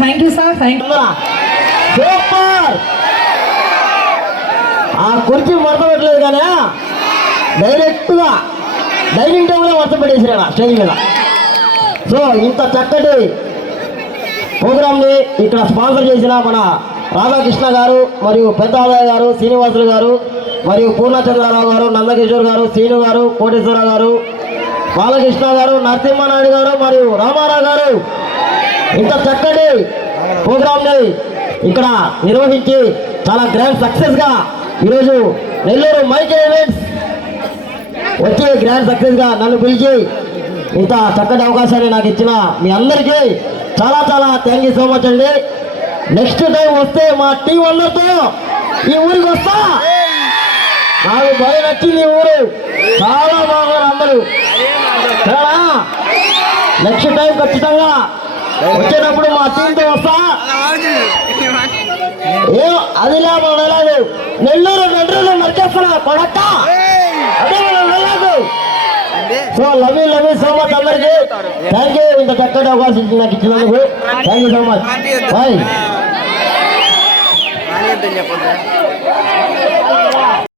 Thank you sir, thank you. Super. ఆ కుర్చీ మడత పెట్టలేదు కానీ డైరెక్ట్గా డైనింగ్ టేబుల్ వర్షం పెట్టేసారు స్టేజ్ మీద. సో ఇంత చక్కటి ప్రోగ్రామ్ని ఇక్కడ స్పాన్సర్ చేసిన మన రాధాకృష్ణ గారు మరియు పెద్దాదయ్య గారు, శ్రీనివాసులు గారు మరియు పూర్ణచంద్రరావు గారు, నందకిషోర్ గారు, శ్రీను గారు, కోటేశ్వరరావు గారు, బాలకృష్ణ గారు, నరసింహనాయుడు గారు మరియు రామారావు గారు ఇంత చక్కటి ప్రోగ్రామ్ని ఇక్కడ నిర్వహించి చాలా గ్రాండ్ సక్సెస్గా ఈరోజు నెల్లూరు మైకే ఈవెంట్స్ వచ్చి గ్రాండ్ సక్సెస్గా నన్ను పిలిచి ఇంత చక్కటి అవకాశాన్ని నాకు ఇచ్చిన మీ అందరికీ చాలా చాలా థ్యాంక్ యూ సో మచ్ అండి. నెక్స్ట్ టైం వస్తే మా టీం అందరితో ఈ ఊరికి వస్తా. నాకు బాగా నచ్చింది ఈ ఊరు, చాలా బాగున్నారు అందరూ. నెక్స్ట్ టైం ఖచ్చితంగా వచ్చేటప్పుడు మా టీంతో వస్తా. ఏం అది లేదు నెల్లూరు నరికేస్తున్నా కొడక్క, అదే వెళ్ళదు. So love you so much అందరికి. థ్యాంక్ యూ ఇంత చక్కటి అవకాశం నాకు ఇచ్చినందుకు. Thank you so much. Bye.